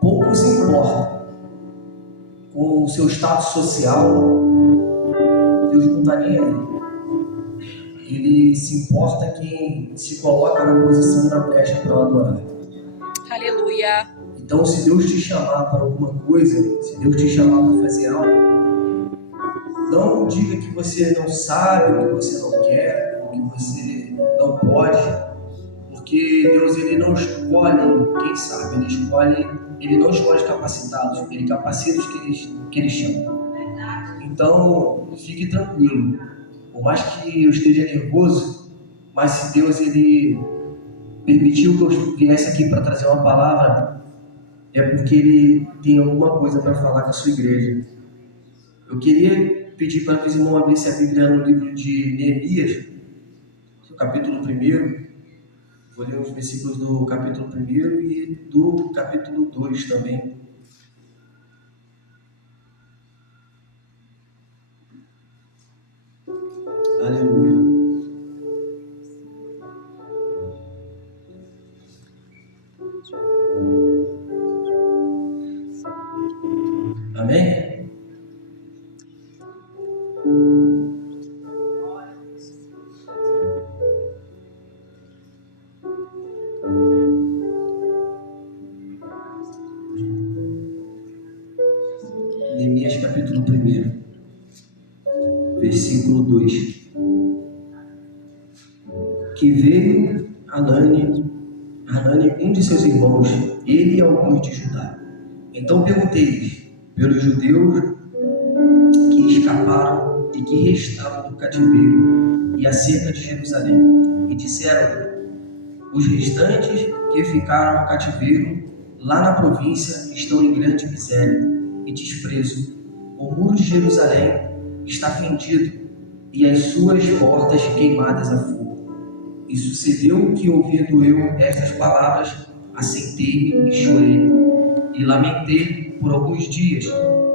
pouco se importa com o seu status social. Deus não está nem aí. Ele se importa quem se coloca na posição e na brecha para adorar. Aleluia. Então, se Deus te chamar para alguma coisa, se Deus te chamar para fazer algo, não diga que você não sabe, que você não quer, que você não pode, porque Deus ele não escolhe quem sabe, ele não escolhe capacitados, ele capacita os que ele chama. Então, fique tranquilo. Por mais que eu esteja nervoso, mas se Deus ele permitiu que eu viesse aqui para trazer uma palavra, é porque ele tem alguma coisa para falar com a sua igreja. Eu queria pedir para que os irmãos abrissem a Bíblia no livro de Neemias, no capítulo 1. Vou ler os versículos do capítulo 1 e do capítulo 2 também. Aleluia. Amém? Neemias capítulo 1, versículo 2. Que veio Hanani, um de seus irmãos, ele e alguns de Judá. Então perguntei-lhes pelos judeus que escaparam e que restaram do cativeiro e acerca de Jerusalém. E disseram: os restantes que ficaram no cativeiro lá na província estão em grande miséria e desprezo. O muro de Jerusalém está fendido e as suas portas queimadas a fogo. E sucedeu que, ouvindo eu estas palavras, assentei-me e chorei, e lamentei por alguns dias.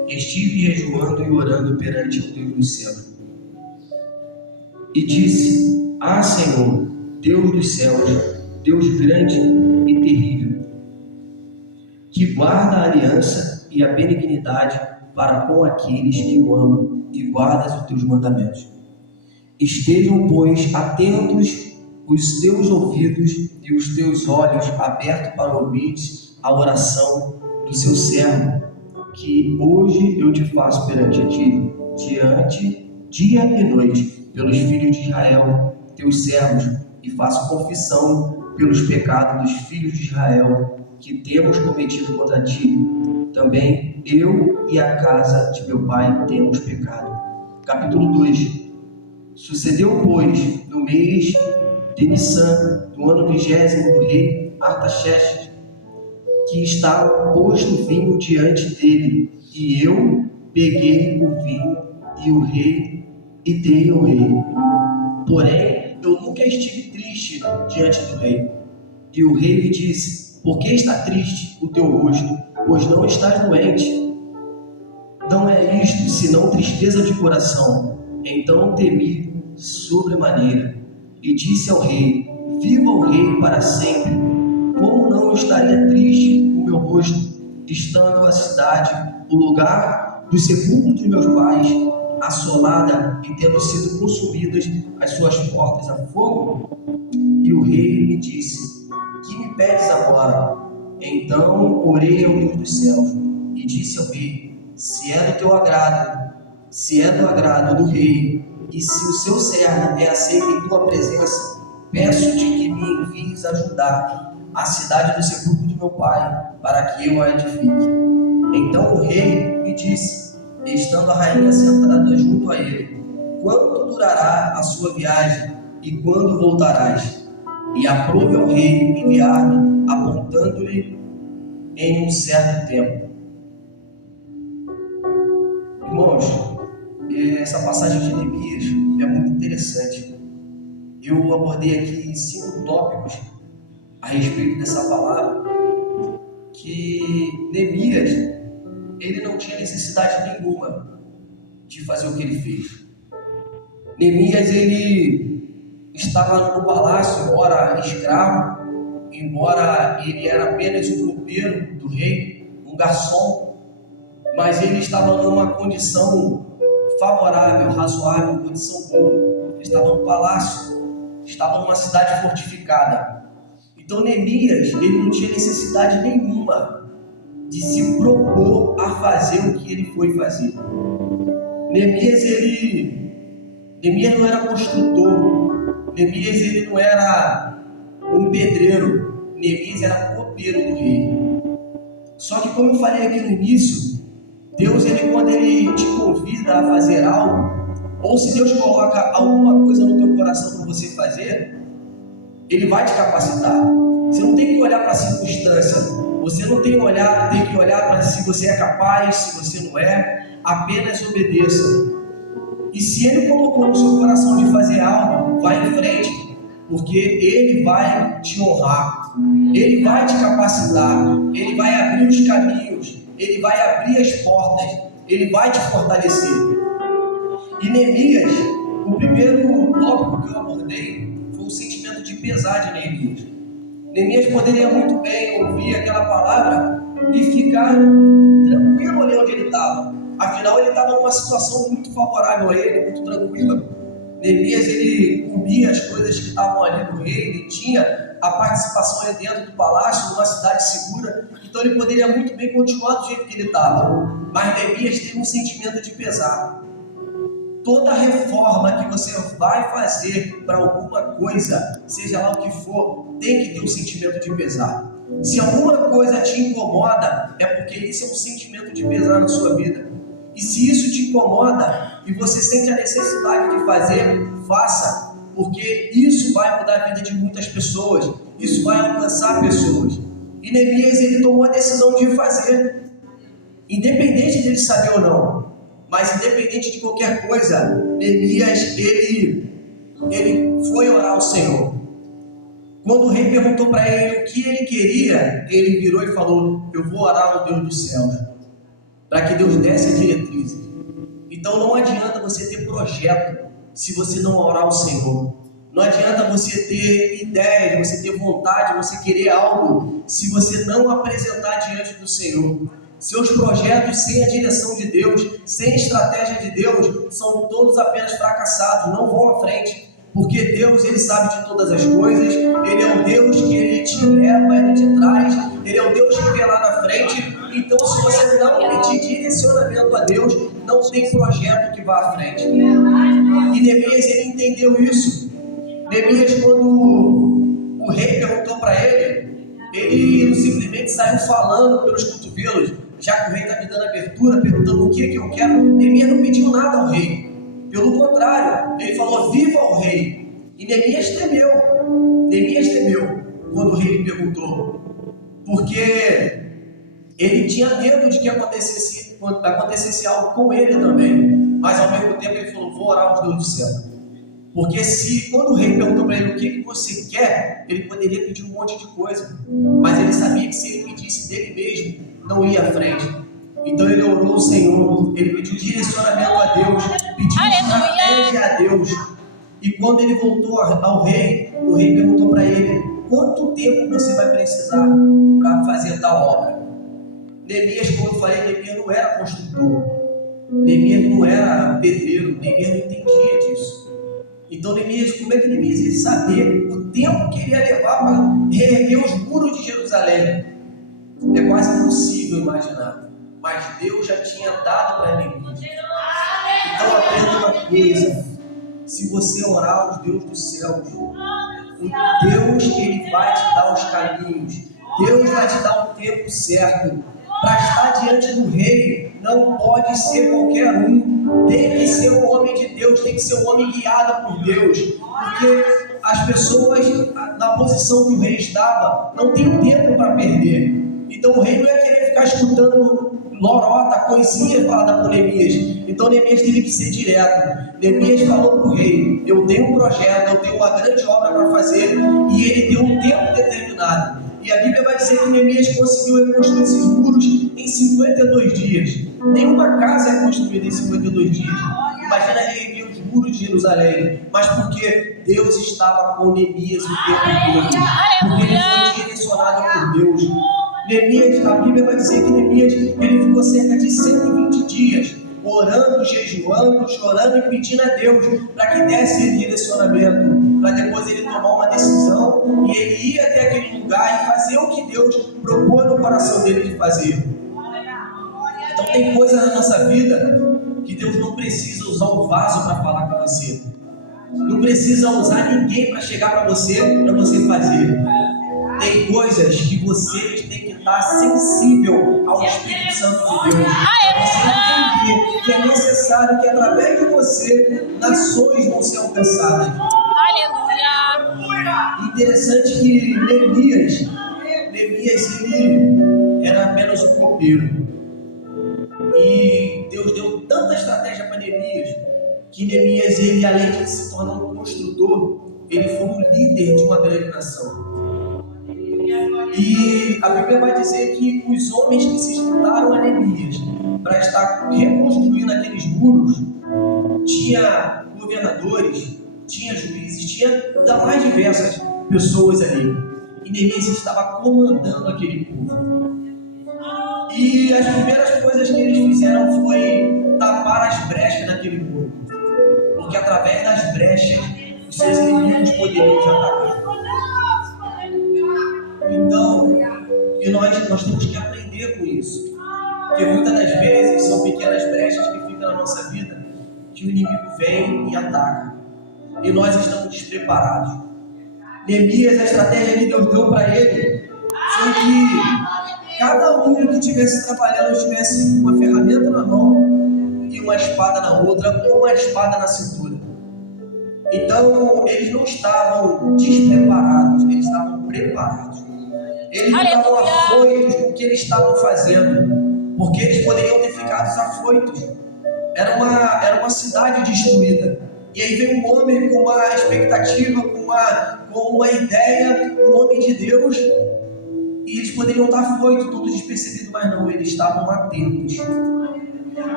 Estive jejuando e orando perante o Deus dos céus. E disse: ah, Senhor, Deus dos céus, Deus grande e terrível, que guarda a aliança e a benignidade para com aqueles que o amam e guardas os teus mandamentos. Estejam, pois, atentos os teus ouvidos e os teus olhos abertos para ouvir a oração do seu servo, que hoje eu te faço perante ti, dia e noite, pelos filhos de Israel, teus servos, e faço confissão pelos pecados dos filhos de Israel, que temos cometido contra ti. Também eu e a casa de meu pai temos pecado. Capítulo 2. Sucedeu, pois, no mês de Nissan, do ano 20º do rei Artaxerxes, que estava posto vinho diante dele, e eu peguei o vinho e dei ao rei. Porém, eu nunca estive triste diante do rei. E o rei me disse: por que está triste o teu rosto? Pois não estás doente. Não é isto, senão tristeza de coração. Então temi sobremaneira, e disse ao rei: viva o rei para sempre. Como não estaria triste o meu rosto, estando a cidade, o lugar do sepulcro dos meus pais, assolada e tendo sido consumidas as suas portas a fogo? E o rei me disse: que me pedes agora? Então orei ao Deus dos céus e disse ao rei: se é do agrado do rei, e se o seu servo é aceito em tua presença, peço-te que me envies ajudar a cidade do sepulcro de meu pai, para que eu a edifique. Então o rei me disse, estando a rainha sentada junto a ele: quanto durará a sua viagem e quando voltarás? E aprove ao rei enviar-me, apontando-lhe em um certo tempo. Irmãos, essa passagem de Neemias é muito interessante. Eu abordei aqui 5 tópicos a respeito dessa palavra, que Neemias, ele não tinha necessidade nenhuma de fazer o que ele fez. Neemias, ele estava no palácio, embora escravo, embora ele era apenas um copeiro do rei, um garçom, mas ele estava numa condição favorável, razoável, condição boa. Ele estava no palácio, estava numa cidade fortificada. Então Neemias, ele não tinha necessidade nenhuma de se propor a fazer o que ele foi fazer. Neemias não era construtor, Neemias ele não era um pedreiro, Neemias era copeiro do rei. Só que, como eu falei aqui no início, Deus, quando ele te convida a fazer algo, ou se Deus coloca alguma coisa no teu coração para você fazer, Ele vai te capacitar. Você não tem que olhar para a circunstância, você não tem que olhar para se você é capaz, se você não é, apenas obedeça. E se Ele colocou no seu coração de fazer algo, vai em frente, porque Ele vai te honrar, Ele vai te capacitar, Ele vai abrir os caminhos, Ele vai abrir as portas, Ele vai te fortalecer. E Neemias, o primeiro tópico que eu abordei foi o sentimento de pesar de Neemias. Neemias poderia muito bem ouvir aquela palavra e ficar tranquilo ali onde ele estava. Afinal, ele estava numa situação muito favorável a ele, muito tranquila. Neemias, ele comia as coisas que estavam ali no rei, ele tinha a participação ali dentro do palácio, numa cidade segura, então ele poderia muito bem continuar do jeito que ele estava. Mas Neemias teve um sentimento de pesar. Toda reforma que você vai fazer para alguma coisa, seja lá o que for, tem que ter um sentimento de pesar. Se alguma coisa te incomoda, é porque isso é um sentimento de pesar na sua vida. E se isso te incomoda e você sente a necessidade de fazer, faça, porque isso vai mudar a vida de muitas pessoas, isso vai alcançar pessoas. E Neemias, ele tomou a decisão de fazer, independente de ele saber ou não, mas independente de qualquer coisa, Neemias, ele foi orar ao Senhor. Quando o rei perguntou para ele o que ele queria, ele virou e falou: eu vou orar ao Deus dos céus, para que Deus desse a diretriz. Então não adianta você ter projeto se você não orar ao Senhor. Não adianta você ter ideias, você ter vontade, você querer algo, se você não apresentar diante do Senhor. Seus projetos sem a direção de Deus, sem a estratégia de Deus, são todos apenas fracassados, não vão à frente. Porque Deus, Ele sabe de todas as coisas, Ele é o Deus que Ele te leva, Ele te traz, Ele é o Deus que vê lá na frente. Então, se você não pedir direcionamento a Deus, não tem projeto que vá à frente. E Neemias, ele entendeu isso. Neemias, quando o rei perguntou para ele simplesmente saiu falando pelos cotovelos, já que o rei está me dando abertura, perguntando o que eu quero. Neemias não pediu nada ao rei. Pelo contrário, ele falou: viva o rei. E Neemias temeu quando o rei lhe perguntou, porque ele tinha medo de que acontecesse algo com ele também. Mas ao mesmo tempo ele falou: vou orar ao Deus do céu. Porque quando o rei perguntou para ele o que você quer, ele poderia pedir um monte de coisa, mas ele sabia que se ele pedisse dele mesmo, não ia à frente. Então ele orou ao Senhor, ele pediu direcionamento a Deus, pediu estratégia a Deus. E quando ele voltou ao rei, o rei perguntou para ele: quanto tempo você vai precisar para fazer tal obra? Neemias, como eu falei, Neemias não era construtor, Neemias não era pedreiro, Neemias não entendia disso. Então Neemias, como é que Neemias ia saber o tempo que ele ia levar para reerguer os muros de Jerusalém? É quase impossível imaginar, mas Deus já tinha dado para Neemias. Então aprenda uma coisa: se você orar aos Deus dos céus, o Deus, Ele vai te dar os caminhos, Deus vai te dar o tempo certo. Para estar diante do rei, não pode ser qualquer um, tem que ser um homem de Deus, tem que ser um homem guiado por Deus, porque as pessoas na posição que o rei estava não tem tempo para perder. Então o rei não ia querer ficar escutando lorota, coisinha falada por Neemias. Então Neemias teve que ser direto. Neemias falou para o rei: eu tenho um projeto, eu tenho uma grande obra para fazer, e ele deu um tempo determinado. E a Bíblia vai dizer que Neemias conseguiu reconstruir esses muros em 52 dias. Nenhuma casa é construída em 52 dias. Imagina reerguer os muros de Jerusalém. Mas porque Deus estava com Neemias o tempo todo. Porque ele foi direcionado por Deus. Neemias, a Bíblia vai dizer que Neemias, ele ficou cerca de 120 dias orando, jejuando, chorando e pedindo a Deus para que desse ele direcionamento, para depois ele tomar uma decisão e ele ir até aquele lugar e fazer o que Deus propôs no coração dele de fazer. Então tem coisa na nossa vida que Deus não precisa usar um vaso para falar com você, não precisa usar ninguém para chegar para você fazer. Tem coisas que você tem que estar sensível ao Espírito Santo de Deus, para você entender que é necessário que através de você nações vão ser alcançadas. Aleluia! Interessante que Neemias ele era apenas um copeiro, e Deus deu tanta estratégia para Neemias que Neemias, ele, além de se tornar um construtor, ele foi um líder de uma grande nação. E a Bíblia vai dizer que os homens que se juntaram a Neemias para estar reconstruindo aqueles muros, tinha governadores, tinha juízes, tinha mais diversas pessoas ali. E Neemias estava comandando aquele povo. E as primeiras coisas que eles fizeram foi tapar as brechas daquele muro, porque através das brechas os seus inimigos poderiam atacar. Então, e nós temos que aprender com isso, porque muitas das vezes são pequenas brechas que ficam na nossa vida, que o inimigo vem e ataca, e nós estamos despreparados. Neemias, a estratégia que Deus deu para ele foi que cada um que estivesse trabalhando tivesse uma ferramenta na mão e uma espada na outra, ou uma espada na cintura. Então, eles não estavam despreparados, eles estavam preparados. Eles não estavam afoitos com o que eles estavam fazendo, porque eles poderiam ter ficado afoitos. Era uma cidade destruída. E aí veio um homem com uma expectativa, com uma ideia, um homem de Deus, e eles poderiam estar afoitos, todos despercebidos, mas não, eles estavam atentos. E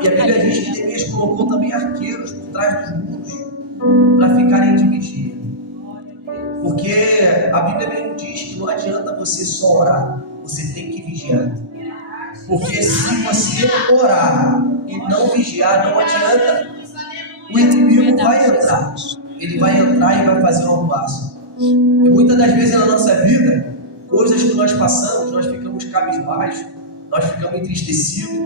a Bíblia diz que Neemias colocou também arqueiros por trás dos muros, para ficarem de vigia. Porque a Bíblia mesmo diz que não adianta você só orar, você tem que vigiar. Porque se você orar e não vigiar, não adianta, o inimigo vai entrar. Ele vai entrar e vai fazer um passo. E muitas das vezes na nossa vida, coisas que nós passamos, nós ficamos cabisbaixos, nós ficamos entristecidos,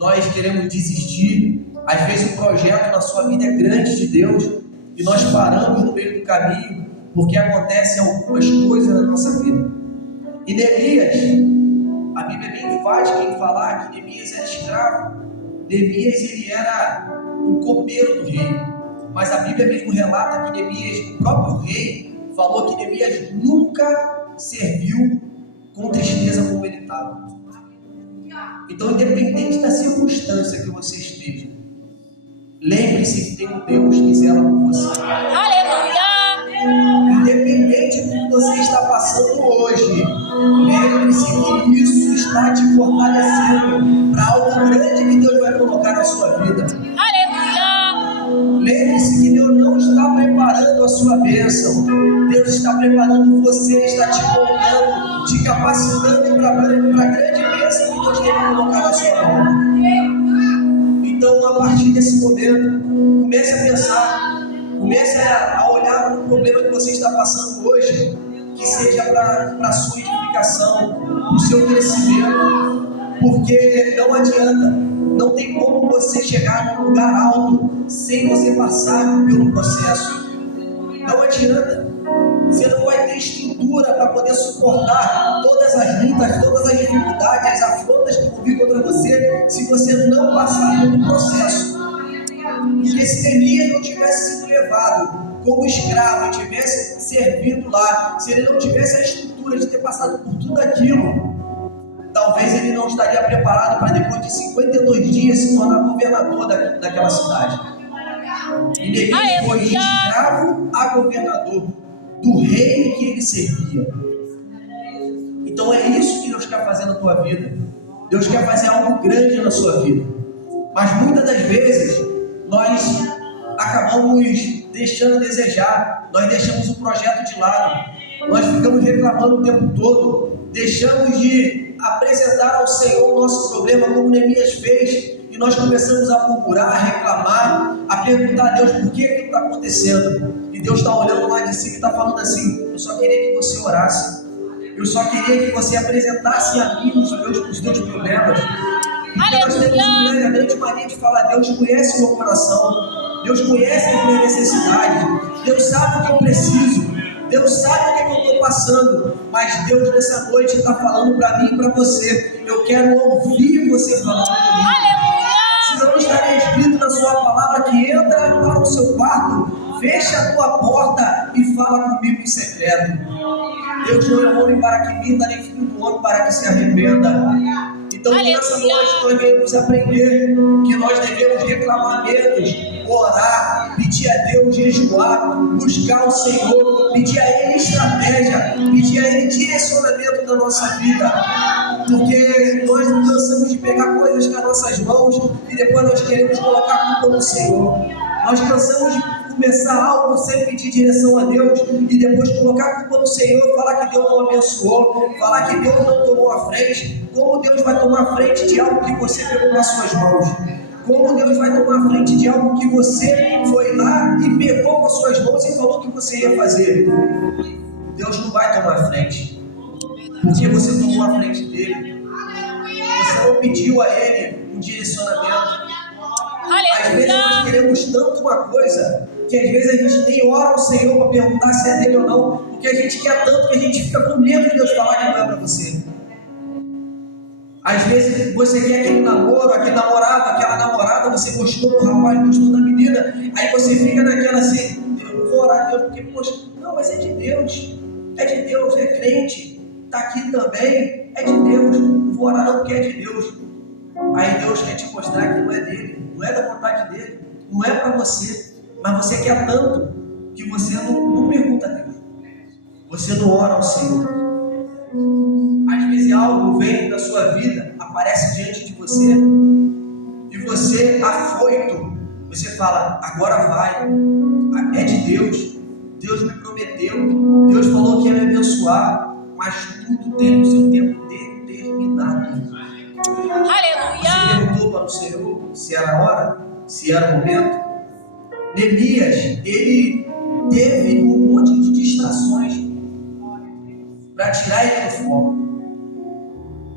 nós queremos desistir. Às vezes o projeto na sua vida é grande de Deus e nós paramos no meio do caminho porque acontecem algumas coisas na nossa vida. E Neemias, a Bíblia é bem enfática em falar que Neemias era escravo. Neemias, ele era um copeiro do rei, mas a Bíblia mesmo relata que Neemias, o próprio rei, falou que Neemias nunca serviu com tristeza como ele estava. Então, independente da circunstância que você esteja, lembre-se que tem um Deus que zela por você. Aleluia! Independente do que você está passando hoje, lembre-se que isso está te fortalecendo para algo grande que Deus vai colocar na sua vida. Aleluia! Lembre-se que Deus não está preparando a sua bênção. Deus está preparando você, está te moldando, te capacitando para a grande bênção que Deus tem que colocar na sua mão. Então, a partir desse momento, comece a pensar, comece a olhar para o problema que você está passando hoje, que seja para a sua edificação, para o seu crescimento, porque não adianta, não tem como você chegar num lugar alto sem você passar pelo processo. Não adianta, você não vai ter estrutura para poder suportar todas as lutas, todas as dificuldades, as afrontas que vão vir contra você, se você não passar pelo processo. Porque se Neemias não tivesse sido levado como escravo e tivesse servido lá, se ele não tivesse a estrutura de ter passado por tudo aquilo, talvez ele não estaria preparado para depois de 52 dias se tornar governador daquela cidade. E Neemias foi de escravo a governador do rei que ele servia. Então é isso que Deus quer fazer na tua vida. Deus quer fazer algo grande na sua vida. Mas muitas das vezes nós acabamos deixando a desejar, nós deixamos o projeto de lado, nós ficamos reclamando o tempo todo, deixamos de apresentar ao Senhor o nosso problema, como Neemias fez, e nós começamos a murmurar, a reclamar, a perguntar a Deus por que aquilo está acontecendo. E Deus está olhando lá de cima e está falando assim: eu só queria que você orasse, eu só queria que você apresentasse a mim os teus problemas. Porque nós temos a grande mania de falar: Deus conhece o meu coração, Deus conhece as minhas necessidades, Deus sabe o que eu preciso, Deus sabe o que eu estou passando. Mas Deus nessa noite está falando para mim e para você: eu quero ouvir você falando comigo. Se não estaria escrito na sua palavra que entra para o seu quarto, fecha a tua porta e fala comigo em secreto. Deus não é homem para que minta, nem filho do homem para que se arrependa. Então, nessa noite, nós devemos aprender que nós devemos reclamar menos, orar, pedir a Deus, jejuar, buscar o Senhor, pedir a Ele estratégia, pedir a Ele direcionamento da nossa vida. Porque nós não cansamos de pegar coisas com as nossas mãos e depois nós queremos colocar a culpa no Senhor. Nós cansamos de começar algo sem pedir direção a Deus e depois colocar a culpa no Senhor, falar que Deus não abençoou, falar que Deus não tomou a frente. Como Deus vai tomar a frente de algo que você pegou nas suas mãos? Como Deus vai tomar a frente de algo que você foi lá e pegou com as suas mãos e falou que você ia fazer? Deus não vai tomar a frente, porque você tomou a frente dele. Você não pediu a Ele um direcionamento. Às vezes nós queremos tanto uma coisa que às vezes a gente nem ora ao Senhor para perguntar se é dele ou não, porque a gente quer tanto que a gente fica com medo de Deus falar que não é para você. Às vezes você quer aquele namoro, aquele namorado, aquela namorada, você gostou do rapaz, gostou da menina, aí você fica naquela assim: eu não vou orar a Deus porque, poxa, não, mas é de Deus, é crente, está aqui também, é de Deus, não vou orar não porque é de Deus. Aí Deus quer te mostrar que não é dele, não é da vontade dele, não é para você, mas você quer tanto que você não pergunta a Deus, você não ora ao Senhor. Às vezes algo vem da sua vida, aparece diante de você, e você, afoito, você fala: agora vai, é de Deus, Deus me prometeu, Deus falou que ia me abençoar, mas tudo tem o seu tempo determinado. Aleluia! Você perguntou para o Senhor se era a hora, se era o momento? Neemias, ele teve um monte de distrações para tirar ele do foco.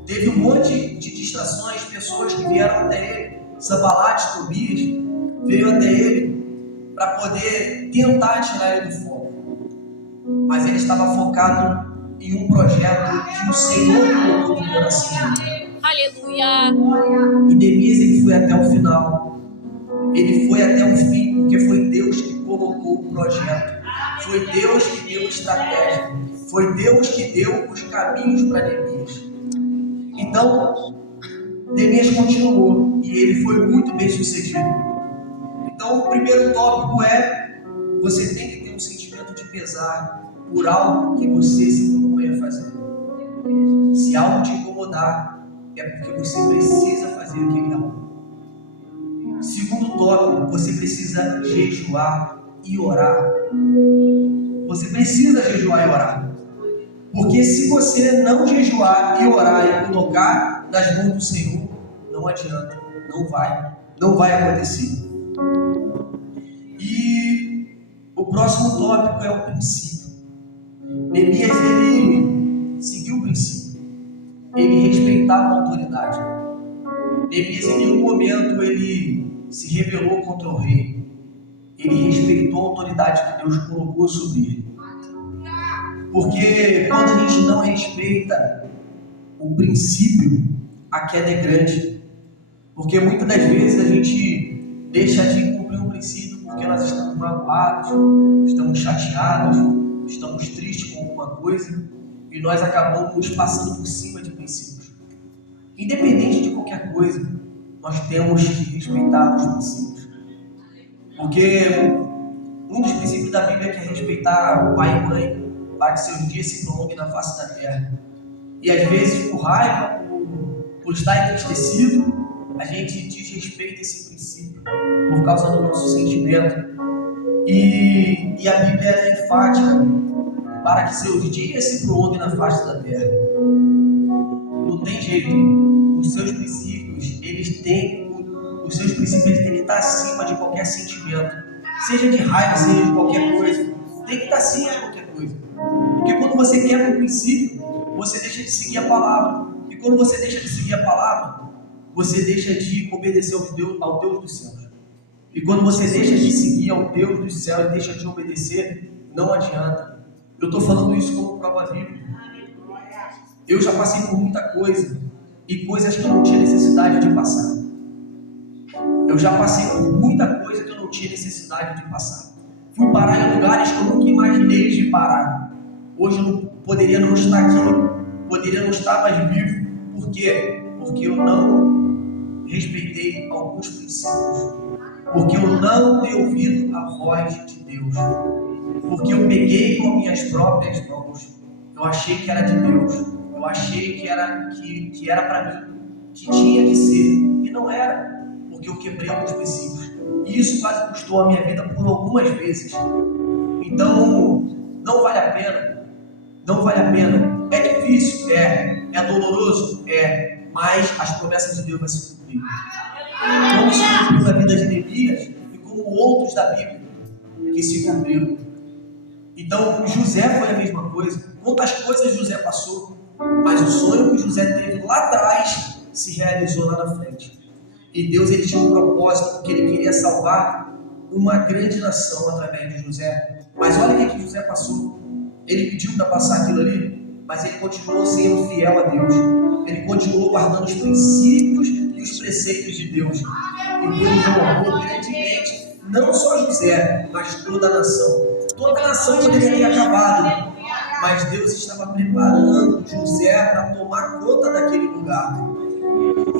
Teve um monte de distrações, pessoas que vieram até ele, Sanbalate, Tobias, veio até ele para poder tentar tirar ele do foco. Mas ele estava focado em um projeto que o Senhor colocou no coração dele. Aleluia! E Neemias, ele foi até o final. Ele foi até o fim, porque foi Deus que colocou o projeto. Foi Deus que deu a estratégia. Foi Deus que deu os caminhos para Neemias. Então, Neemias continuou e ele foi muito bem sucedido. Então, o primeiro tópico é: você tem que ter um sentimento de pesar por algo que você se propõe a fazer. Se algo te incomodar, é porque você precisa fazer aquele algo. Segundo tópico, você precisa jejuar e orar. Você precisa jejuar e orar. Porque se você não jejuar e orar e colocar nas mãos do Senhor, não adianta, não vai acontecer. E o próximo tópico é o princípio. Neemias, ele seguiu o princípio, ele respeitava a autoridade. Neemias, em nenhum momento ele se rebelou contra o rei, ele respeitou a autoridade que Deus colocou sobre ele. Porque quando a gente não respeita o princípio, a queda é grande. Porque muitas das vezes a gente deixa de cumprir um princípio porque nós estamos magoados, estamos chateados, estamos tristes com alguma coisa e nós acabamos passando por cima de princípios. Independente de qualquer coisa, nós temos que respeitar os princípios. Porque um dos princípios da Bíblia é que é respeitar o pai e mãe, para que seus dias se prolonguem na face da terra. E às vezes, por raiva, por estar entristecido, a gente desrespeita esse princípio por causa do nosso sentimento. E a Bíblia é enfática para que seus dias se prolonguem na face da terra. No Não tem jeito. Os seus princípios, eles têm que estar acima de qualquer sentimento. Seja de raiva, seja de qualquer coisa. Tem que estar acima de qualquer coisa. Porque quando você quebra um princípio, você deixa de seguir a palavra. E quando você deixa de seguir a palavra, você deixa de obedecer ao Deus dos céus. E quando você deixa de seguir ao Deus dos céus e deixa de obedecer, não adianta. Eu estou falando isso como prova viva. Eu já passei por muita coisa e coisas que eu não tinha necessidade de passar. Eu já passei por muita coisa que eu não tinha necessidade de passar. Fui parar em lugares que eu nunca imaginei de parar. Hoje eu poderia não estar aqui, poderia não estar mais vivo. Por quê? Porque eu não respeitei alguns princípios. Porque eu não dei ouvido à voz de Deus. Porque eu peguei com minhas próprias mãos. Eu achei que era de Deus. Eu achei que era para mim. Que tinha que ser. E não era. Porque eu quebrei alguns princípios. E isso quase custou a minha vida por algumas vezes. Então, não vale a pena. Não vale a pena. É difícil? É. É doloroso? É. Mas as promessas de Deus vão se cumprir. Como se cumpriu na vida de Neemias e como outros da Bíblia que se cumpriram. Então, José foi a mesma coisa. Quantas coisas José passou, mas o sonho que José teve lá atrás se realizou lá na frente. E Deus, ele tinha um propósito, porque ele queria salvar uma grande nação através de José. Mas olha o que José passou. Ele pediu para passar aquilo ali, mas ele continuou sendo fiel a Deus. Ele continuou guardando os princípios e os preceitos de Deus. E Deus honrou grandemente, não só José, mas toda a nação. Toda a nação poderia ter acabado, mas Deus estava preparando José para tomar conta daquele lugar.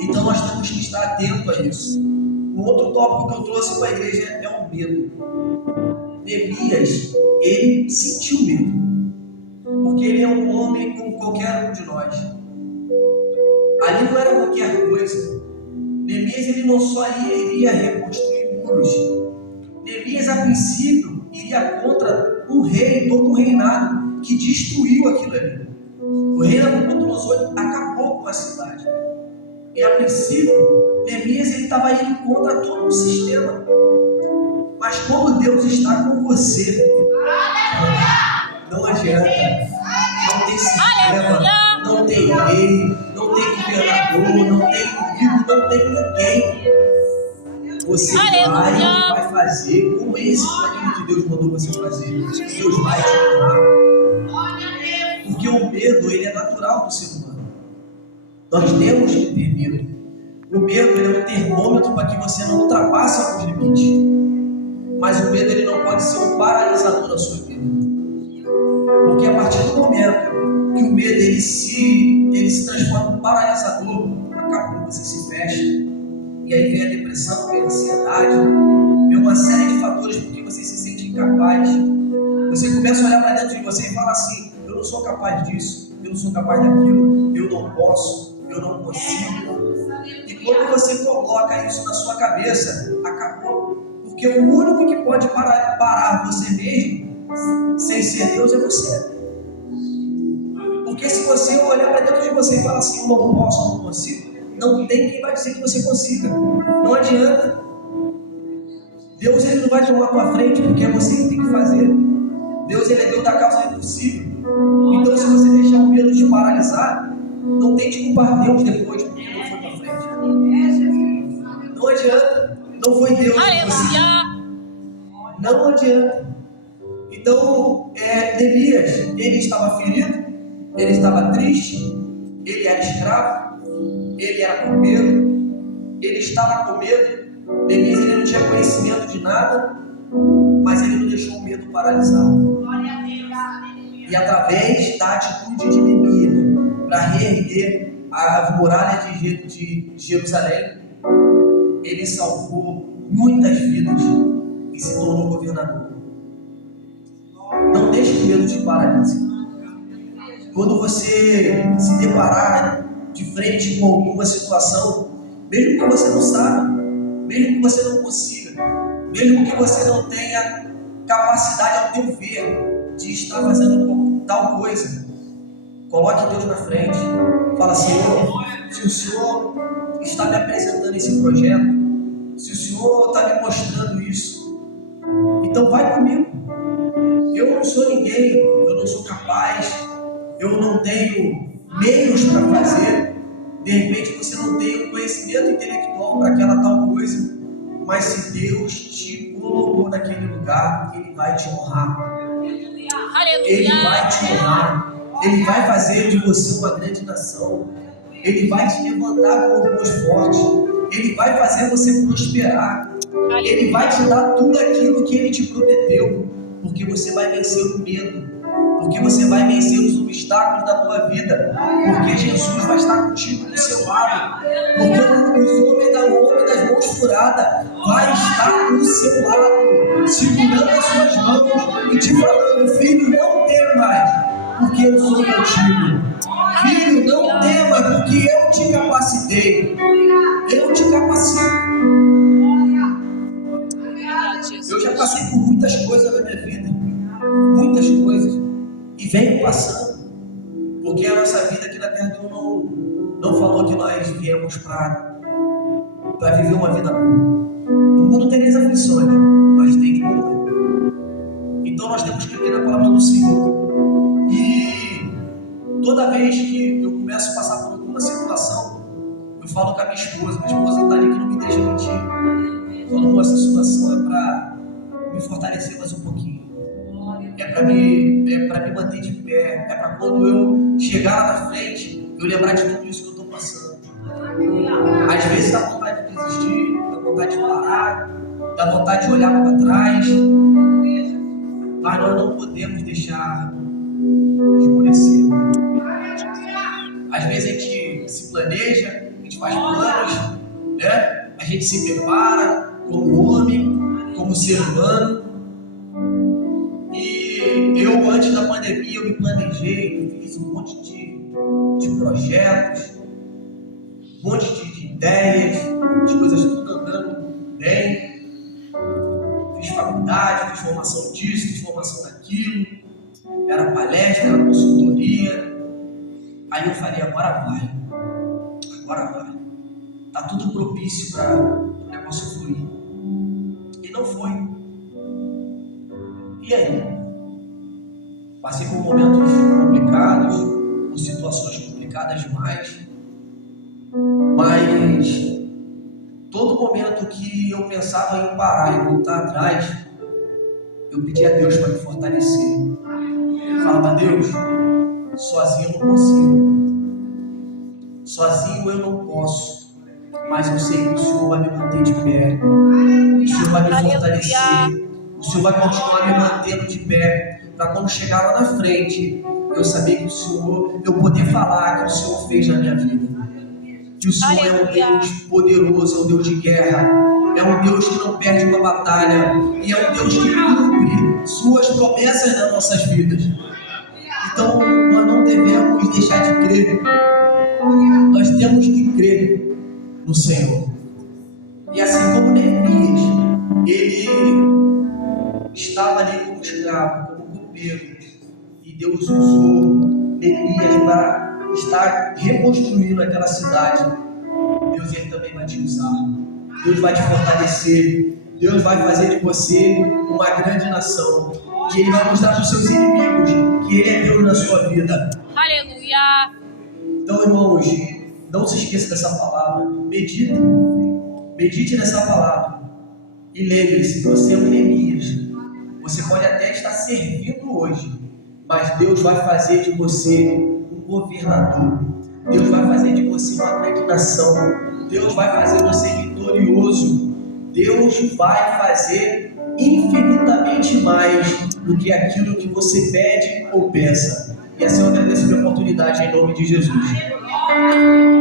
Então nós temos que estar atento a isso. Um outro tópico que eu trouxe para a igreja é o medo. Neemias, ele sentiu medo, porque ele é um homem como qualquer um de nós. Ali não era qualquer coisa. Neemias, ele não só iria reconstruir muros. Neemias, a princípio, iria contra um rei, todo um reinado que destruiu aquilo ali. O rei Nabucodonosor acabou com a cidade. E a princípio, Neemias, ele estava indo contra todo um sistema. Mas quando Deus está com você, não adianta. Não tem sistema, não tem rei, não tem governador, não tem inimigo, não tem ninguém. Você vai fazer com esse aquilo que Deus mandou você fazer. Deus vai te honrar. Porque o medo, ele é natural do ser humano. Nós temos que ter medo. O medo, ele é um termômetro para que você não ultrapasse alguns limites. Mas o medo, ele não pode ser um paralisador da sua vida. Porque a partir do momento que o medo ele se transforma em paralisador, acaba que você se fecha. E aí vem a depressão, vem a ansiedade, vem uma série de fatores porque você se sente incapaz. Você começa a olhar para dentro de você e fala assim: eu não sou capaz disso, eu não sou capaz daquilo, eu não posso, eu não consigo. E quando você coloca isso na sua cabeça, acabou. Porque o único que pode parar você mesmo, sem ser Deus, é você. Porque se você olhar para dentro de você e falar assim: eu não posso, eu não consigo, não tem quem vai dizer que você consiga. Não adianta. Deus, ele não vai tomar a tua frente, porque é você que tem que fazer. Deus, ele é Deus da causa do impossível. Então, se você deixar o medo te paralisar, não tente culpar Deus depois, porque não foi para frente. Não adianta. Não foi Deus que você. Não adianta. Então, Neemias, ele estava ferido, ele estava triste, ele era escravo, ele era com medo, ele estava com medo. Neemias, ele não tinha conhecimento de nada, mas ele não deixou o medo paralisar. E através da atitude de Neemias para reerguer as muralhas de Jerusalém, ele salvou muitas vidas e se tornou governador. Não deixe que o medo te paralise. Quando você se deparar de frente com alguma situação, mesmo que você não saiba, mesmo que você não consiga, mesmo que você não tenha capacidade ao teu ver de estar fazendo tal coisa, Coloque Deus na frente. Fala, Senhor, se o Senhor está me apresentando esse projeto, se o Senhor está me mostrando isso, então vai comigo. Eu não sou ninguém, eu não sou capaz, eu não tenho meios para fazer. De repente você não tem o conhecimento intelectual para aquela tal coisa, mas se Deus te colocou naquele lugar, Ele vai te honrar. Ele vai te honrar. Ele vai fazer de você uma grande nação. Ele vai te levantar com os fortes. Ele vai fazer você prosperar. Ele vai te dar tudo aquilo que Ele te prometeu, porque você vai vencer o medo, porque você vai vencer os obstáculos da tua vida, porque Jesus vai estar contigo do seu lado, porque o homem das mãos furadas vai estar do seu lado, segurando as suas mãos e te falando: filho, não temas, porque eu sou contigo. Filho, não tema, porque eu te capacitei. Eu te capacito. Eu já passei por muitas coisas na minha vida, muitas coisas, e venho passando, porque a nossa vida aqui na terra Deus não falou que nós viemos para viver uma vida boa. No mundo tereis aflições, mas tem de bom. Então nós temos que crer na palavra do Senhor. E toda vez que eu começo a passar por alguma situação, eu falo com a minha esposa está ali que não me deixa mentir. Eu falo: essa situação é para me fortalecer mais um pouquinho. É para me manter de pé. É para quando eu chegar lá na frente, eu lembrar de tudo isso que eu estou passando. Às vezes dá vontade de desistir, dá vontade de parar, dá vontade de olhar para trás, mas nós não podemos deixar escurecer. Às vezes a gente se planeja, a gente faz planos, né? A gente se prepara como homem, como ser humano. E eu, antes da pandemia, eu me planejei, eu fiz um monte de projetos, um monte de ideias, as coisas tudo andando bem. Fiz faculdade, fiz formação disso, fiz formação daquilo, era palestra, era consultoria. Aí eu falei: agora vai. Tá tudo propício para o negócio fluir. E não foi. E aí? Passei por momentos complicados, por situações complicadas demais, mas todo momento que eu pensava em parar e voltar atrás, eu pedi a Deus para me fortalecer. Eu falava: Deus, sozinho eu não consigo, sozinho eu não posso, mas eu sei que o Senhor vai me manter de pé, o Senhor vai me fortalecer, o Senhor vai continuar me mantendo de pé, para quando chegar lá na frente, eu saber que o Senhor, eu poder falar que o Senhor fez na minha vida. Que o Senhor é um Deus poderoso, é um Deus de guerra, é um Deus que não perde uma batalha, e é um Deus que cumpre suas promessas nas nossas vidas. Então, nós não devemos deixar de crer, nós temos que crer no Senhor. E assim como Neemias, ele estava ali como escravo, como copeiro, e Deus usou Neemias para estar reconstruindo aquela cidade. Deus, Ele também vai te usar. Deus vai te fortalecer. Deus vai fazer de você uma grande nação. E Ele vai mostrar para os seus inimigos que Ele é Deus na sua vida. Aleluia. Então, irmãos, não se esqueça dessa palavra. Medite nessa palavra. E lembre-se, você é um Neemias. Você pode até estar servindo hoje, mas Deus vai fazer de você um governador. Deus vai fazer de você uma grande nação. Deus vai fazer você vitorioso. Deus vai fazer infinitamente mais do que aquilo que você pede ou pensa. E assim eu agradeço a oportunidade em nome de Jesus.